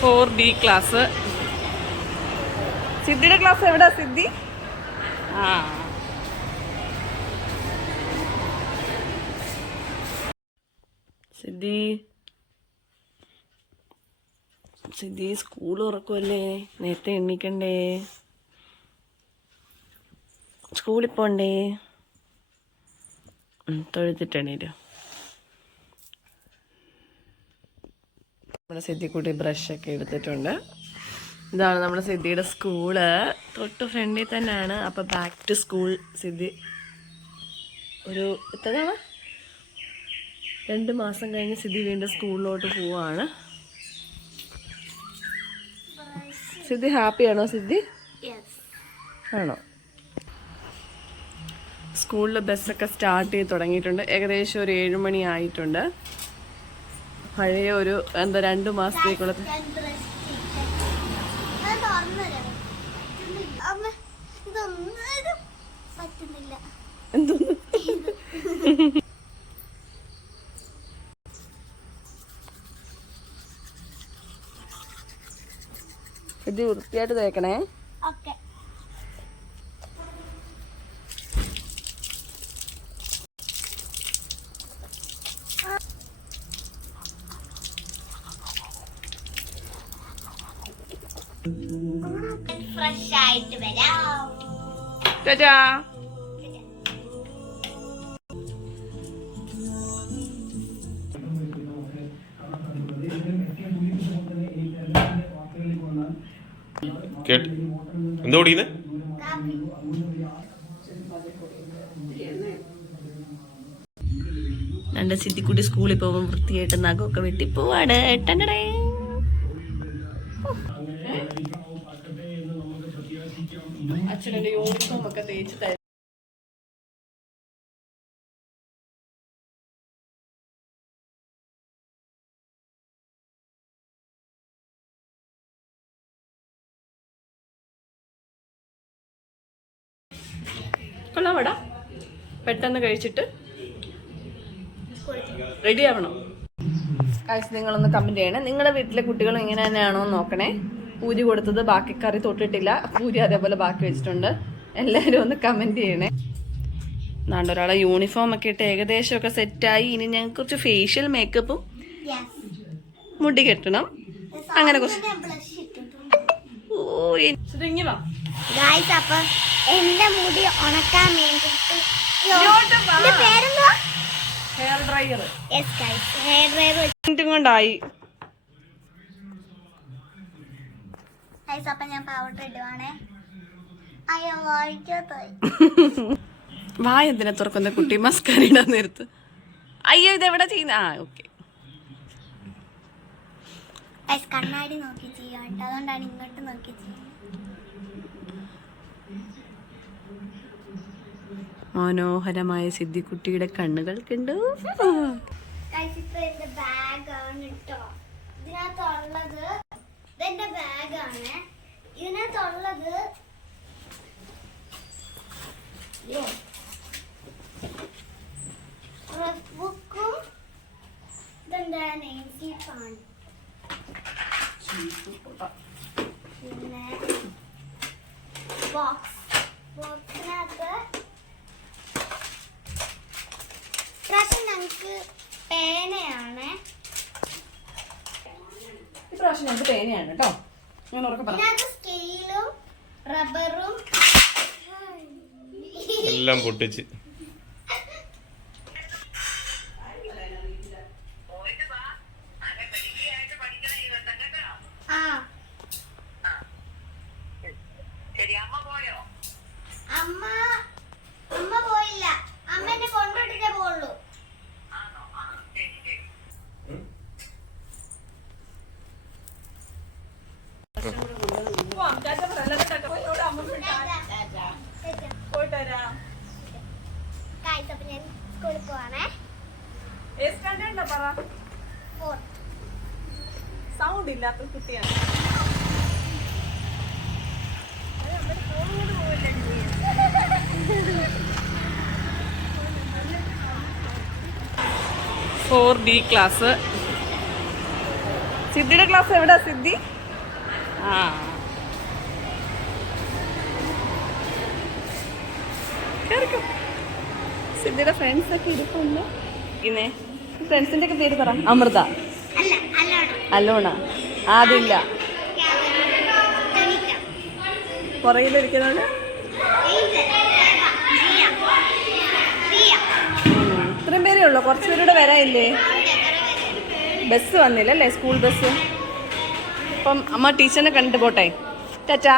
Four D class. സിദ്ധിയുടെ class എവിടാ സിദ്ധി? ആ. സിദ്ധി. സിദ്ധി school തുറക്കുമല്ലേ നേരത്തെ എണ്ണിക്കണ്ടേ? സ്കൂളിൽ പോണ്ടേ? ഉം, തൊഴുത്തിട്ടെണീരും നമ്മുടെ സിദ്ധിക്കുട്ടി ബ്രഷൊക്കെ എടുത്തിട്ടുണ്ട്. ഇതാണ് നമ്മുടെ സിദ്ധിയുടെ സ്കൂൾ. തൊട്ട് ഫ്രണ്ടിൽ തന്നെയാണ്. അപ്പോൾ ബാക്ക് ടു സ്കൂൾ സിദ്ധി. ഒരു എത്രയാണ്? രണ്ട് മാസം കഴിഞ്ഞ് സിദ്ധി വീണ്ടും സ്കൂളിലോട്ട് പോവാണ്. സിദ്ധി ഹാപ്പിയാണോ സിദ്ധി? ആണോ? സ്കൂളിൽ ബസ്സൊക്കെ സ്റ്റാർട്ട് ചെയ്ത് തുടങ്ങിയിട്ടുണ്ട്. ഏകദേശം ഒരു ഏഴുമണി ആയിട്ടുണ്ട്. പഴയ ഒരു എന്താ രണ്ട് മാസത്തേക്കുള്ള എന്തോന്ന്? ഇത് വൃത്തിയായിട്ട് തേക്കണേ. ഓക്കെ. ഫ്രഷ് ആയിട്ട് വരാം കേട്ട്. എന്താ രണ്ട് സിദ്ധിക്കുട്ടി സ്കൂളിൽ പോകുമ്പോൾ വൃത്തിയായിട്ട് നഖമൊക്കെ വെട്ടി പോവാണ് ടണ്ടടേ. അച്ഛനെ യൂണിഫോം ഒക്കെ തേച്ച് തരും കൊള്ളാമടാ പെട്ടെന്ന് കഴിച്ചിട്ട് റെഡി ആവണം. കാശ് നിങ്ങളൊന്ന് കമന്റ് ചെയ്യണേ. നിങ്ങളുടെ വീട്ടിലെ കുട്ടികളും ഇങ്ങനെ തന്നെയാണോ നോക്കണേ. പൂരി കൊടുത്തത് ബാക്കി കറി തൊട്ടിട്ടില്ല. പൂരി അതേപോലെ ബാക്കി വെച്ചിട്ടുണ്ട്. എല്ലാവരും ഒന്ന് കമന്റ് ചെയ്യണേ. നാണ്ട് ഒരാളെ യൂണിഫോം ഒക്കെ ഇട്ട് ഏകദേശം ഒക്കെ സെറ്റായി ഇനി ഞങ്ങൾക്ക് കുറച്ച് ഫേഷ്യൽ മേക്കപ്പും യെസ് മുടി കെട്ടണം. അങ്ങനെ കുറച്ച് ഓ അപ്പൊ എന്റെ മുടി ഉണക്കാൻ വേണ്ടിട്ട് hair dryer yes guys hair dryer കൊണ്ടായി. Guys അപ്പൊ ഞാൻ പൗഡർ ഇടുവാണേ. അയ്യോ വായിക്കാത്തായി വായ എന്തിനാ തുറക്കുന്ന? കുട്ടി മസ്കാര ഇടാൻ നേരത്ത്. അയ്യോ ഇത് എവിടെ ചെയ്യുന്ന? ആ ഓക്കെ ഗായ്സ് കണ്ണാടി നോക്കി ചെയ്യാം കേട്ടോ. അതുകൊണ്ടാണ് ഇങ്ങോട്ട് നോക്കി ചെയ്യുന്നത് മനോഹരമായ സിദ്ധിക്കുട്ടിയുടെ കണ്ണുകൾ കണ്ടു. ഇപ്പൊ എന്റെ ബാഗാണ്. ഇതിനകത്തുള്ളത് ബുക്കും ഇതെന്താ നെയിം സ്ലിപ്പാണ് പിന്നെ ബോക്സ് ബോക്സിനകത്ത് പ്രാവശ്യം ഞങ്ങൾക്ക് പേനയാണ്. ഇപ്രാവശ്യം ഞങ്ങൾക്ക് പേനയാണ് കേട്ടോ. ഞാൻ ഉറക്കെ പറഞ്ഞു സ്കെയിലും റബ്ബറും എല്ലാം പൊട്ടിച്ച് ആ അമ്മ അമ്മ പോയില്ല അമ്മ എന്നെ കൊണ്ടുവിട്ടിട്ടേ പോകുള്ളൂ ഞാൻ സ്കൂളിൽ പോവാണേ. സൗണ്ട് ഇല്ലാത്ത കുട്ടിയാണ് ഫോർ ഡി ക്ലാസ്. സിദ്ധിയുടെ ക്ലാസ് എവിടാ സിദ്ധി? ആ. സിദ്ധിയുടെ ഫ്രണ്ട്സ് ഒക്കെ ഇരിപ്പുണ്ട്. ഇന്നേ ഫ്രണ്ട്സിന്റെ ഒക്കെ പേര് പറ. അമൃത. അലോണ. ആദില്ല. പ്രിയ ഇത്രയും പേരേ ഉള്ളൂ. കുറച്ച് പേരൂടെ വരാനില്ലേ? ബസ് വന്നില്ല അല്ലേ? സ്കൂൾ ബസ് അപ്പം അമ്മ ടീച്ചറിനെ കണ്ടിട്ട് പോട്ടെ. ടാറ്റാ.